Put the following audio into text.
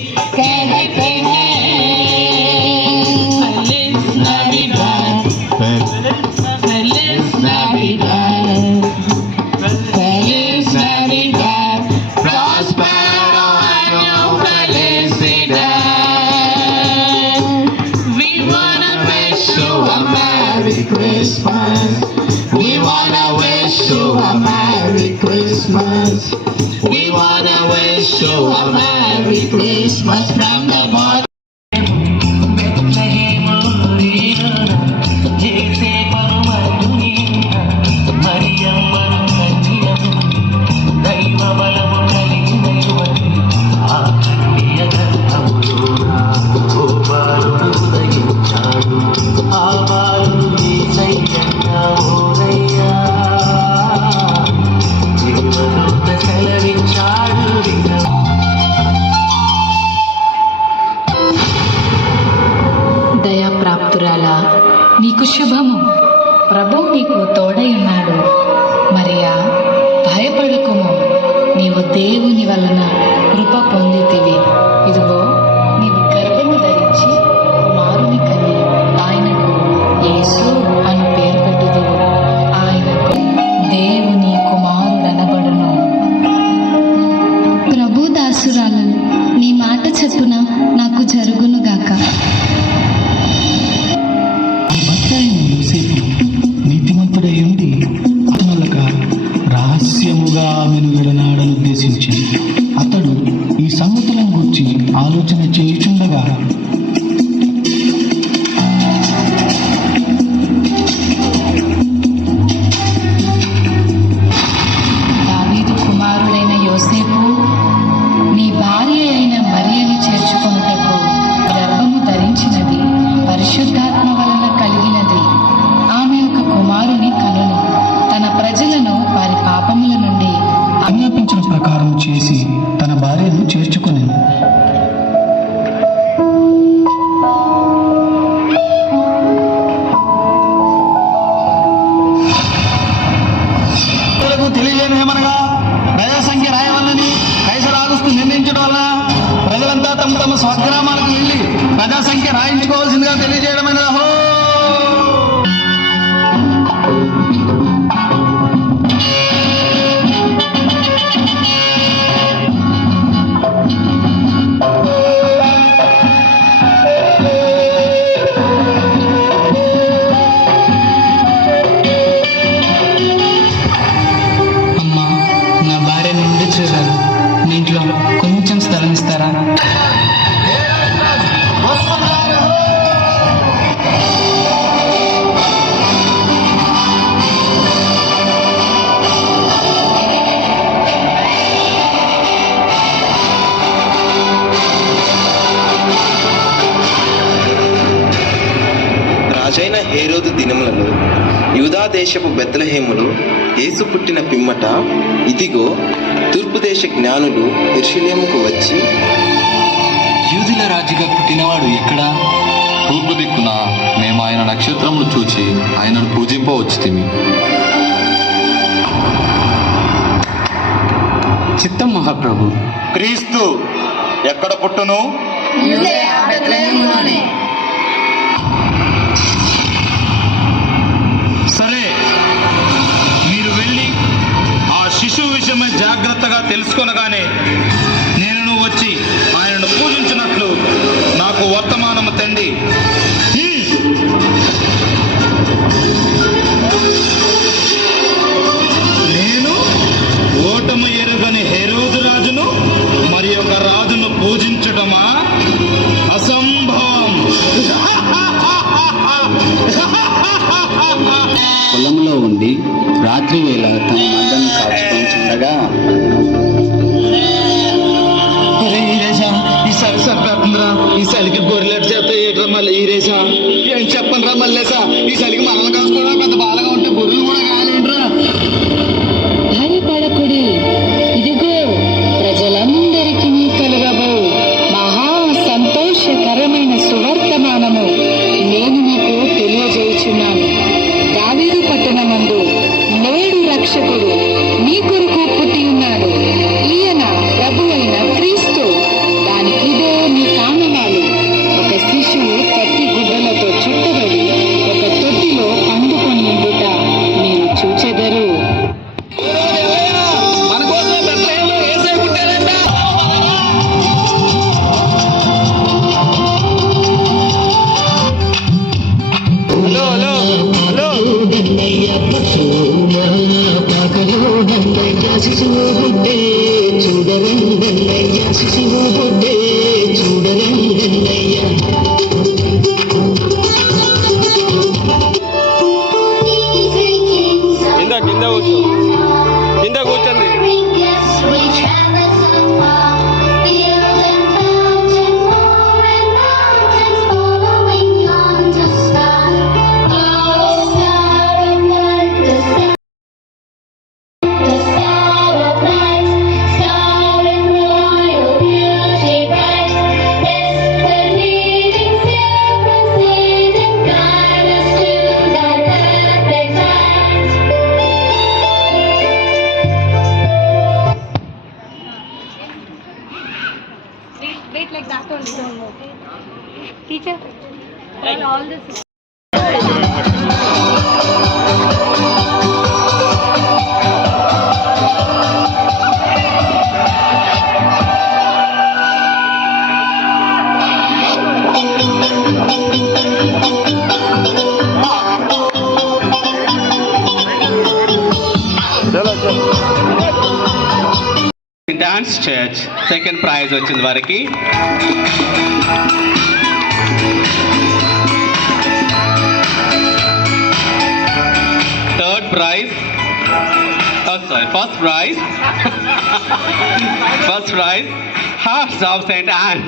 Okay. Christmas. We wanna wish you a Merry Christmas from the bottom. నీకు తోడై ఉన్నాడు. మరియా భయపడకుము. నీవు దేవుని వలన కృప పొందితివి. ఇదిగో తెచ్చుకుని వల్ల ప్రజలంతా తమ తమ స్వగ్రామాలకు వెళ్ళి ప్రజా సంఖ్య రాయించుకోవాల్సిందిగా తెలియ ప్రవక్తలు యూదాదేశపు బెత్లహేములు యేసు పుట్టిన పిమ్మట ఇదిగో తూర్పు దేశ జ్ఞానులు ఎర్షులేముకు వచ్చి యూదుల రాజుగా పుట్టినవాడు ఇక్కడ తూర్పు దిక్కున మేము ఆయన నక్షత్రమును చూచి ఆయనను పూజింపవచ్చుతిమి. చిత్తం మహాప్రభు. క్రీస్తు ఎక్కడ పుట్టును? జరిగింది నిన్నయ్యప్ప పకలో నన్నయ్య శిశువు బుడ్డే చూడరంగన్నయ్య శిశువు బుడ్డే చూడరంగన్నయ్య కింద కింద కూర్చో last one, don't move. Teacher, all this. Dance church second prize వచ్చింది వారికి third prize sorry first prize first prize hearts of saint and